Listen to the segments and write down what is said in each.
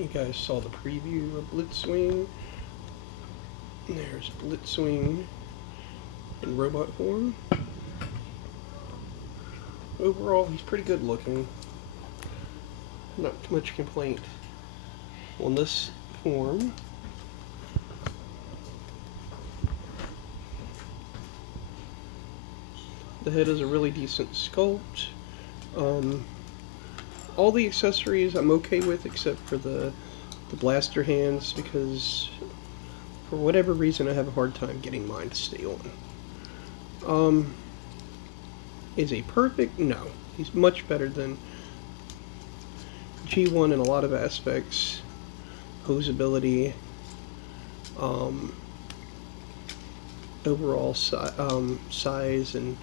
You guys saw the preview of Blitzwing. There's Blitzwing in robot form. Overall, he's pretty good looking. Not too much complaint on this form. The head is a really decent sculpt. All the accessories I'm okay with except for the blaster hands, because for whatever reason I have a hard time getting mine to stay on. Is he perfect? No. He's much better than G1 in a lot of aspects. Posability, overall size and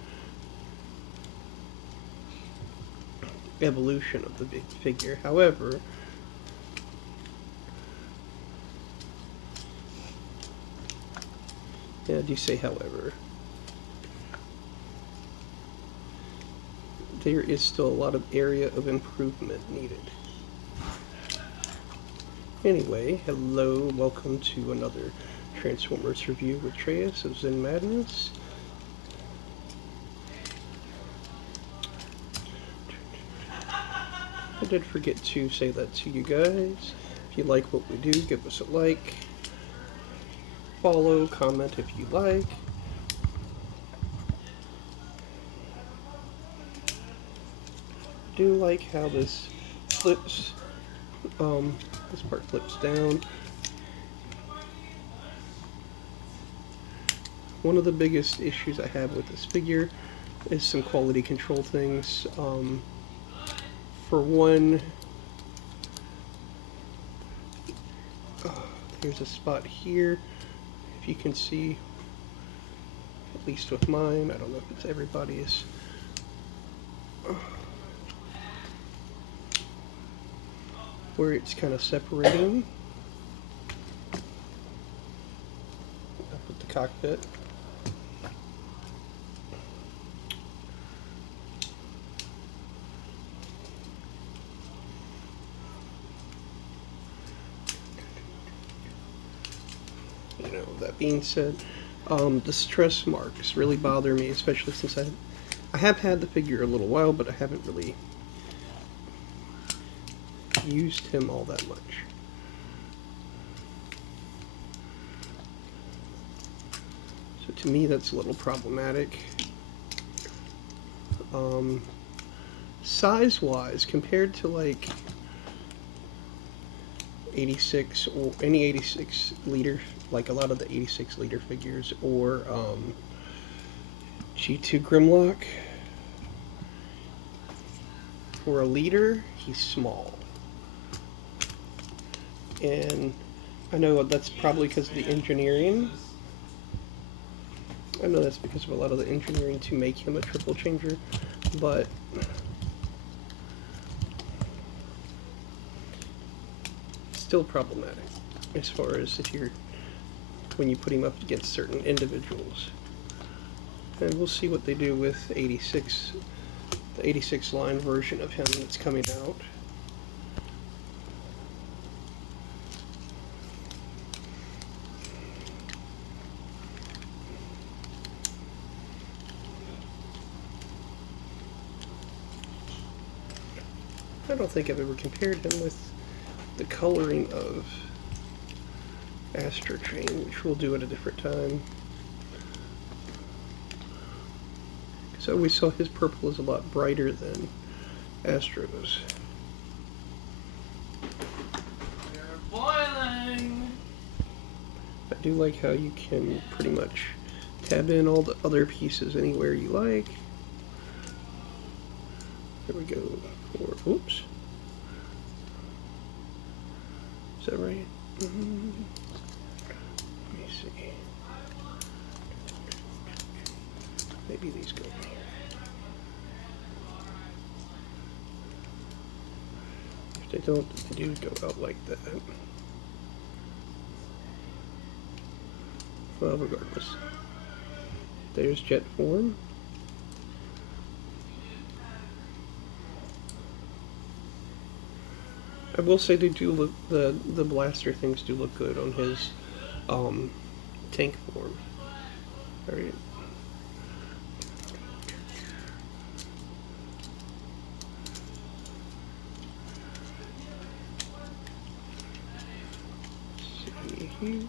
evolution of the big figure. However, yeah, do you say however? There is still a lot of area of improvement needed. Anyway, hello, welcome to another Transformers review with Treyas of Zen Madness. I did forget to say that to you guys. If you like what we do, give us a like. Follow, comment if you like. I do like how this flips, this part flips down. One of the biggest issues I have with this figure is some quality control things. For one, there's a spot here, if you can see, at least with mine, I don't know if it's everybody's. Where it's kind of separating up with the cockpit. That being said, the stress marks really bother me, especially since I have had the figure a little while, but I haven't really used him all that much. So to me, that's a little problematic. Size-wise, compared to like 86 or any 86 liter, like a lot of the 86 liter figures, or G2 Grimlock, for a liter, he's small. And I know that's probably because of the engineering. I know that's because of a lot of the engineering to make him a triple changer, but still problematic as far as when you put him up against certain individuals. And we'll see what they do with 86, the 86 line version of him that's coming out. I don't think I've ever compared him with the coloring of Astro Train, which we'll do at a different time. Because I always saw his purple is a lot brighter than Astro's. You're boiling! I do like how you can pretty much tab in all the other pieces anywhere you like. There we go. Oops. Is that right? Let me see. Maybe these go here. If they don't, they do go out like that. Well, regardless. There's jet form. I will say they do look, the blaster things do look good on his tank form. Alright. See here.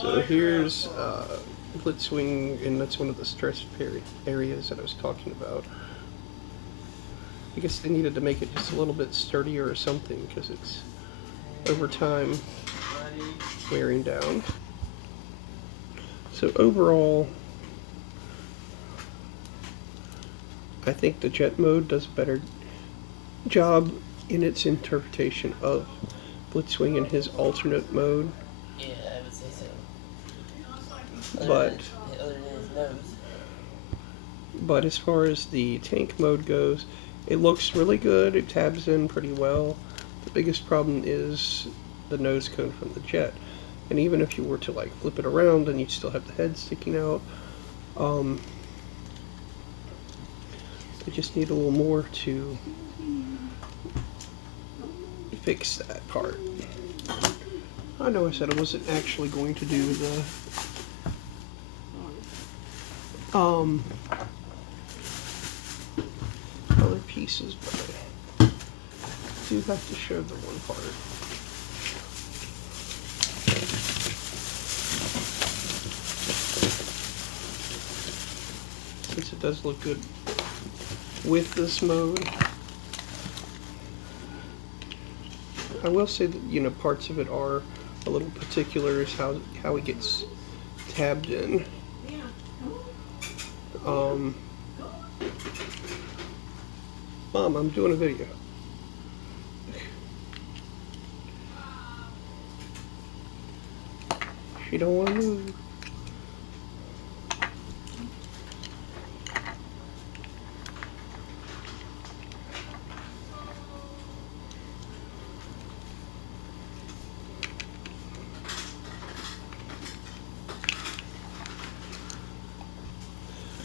So here's Blitzwing, and that's one of the stress areas that I was talking about. I guess they needed to make it just a little bit sturdier or something, because it's over time wearing down. So overall, I think the jet mode does a better job in its interpretation of Blitzwing in his alternate mode. Yeah, I would say so. But Other than his nose. But as far as the tank mode goes, it looks really good. It tabs in pretty well. The biggest problem is the nose cone from the jet. And even if you were to like flip it around, then you'd still have the head sticking out. I just need a little more to fix that part. I know I said I wasn't actually going to do the other pieces, but I do have to show the one part. Since it does look good with this mode. I will say that, you know, parts of it are a little particular as how it gets tabbed in. Mom, I'm doing a video. She don't want to move.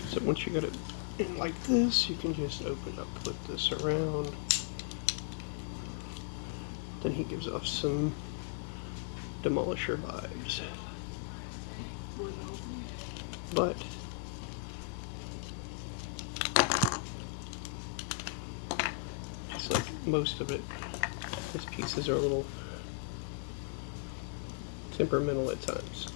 So once you got it in like this, you can just open up, flip this around. Then he gives off some Demolisher vibes. But it's like most of it, his pieces are a little temperamental at times.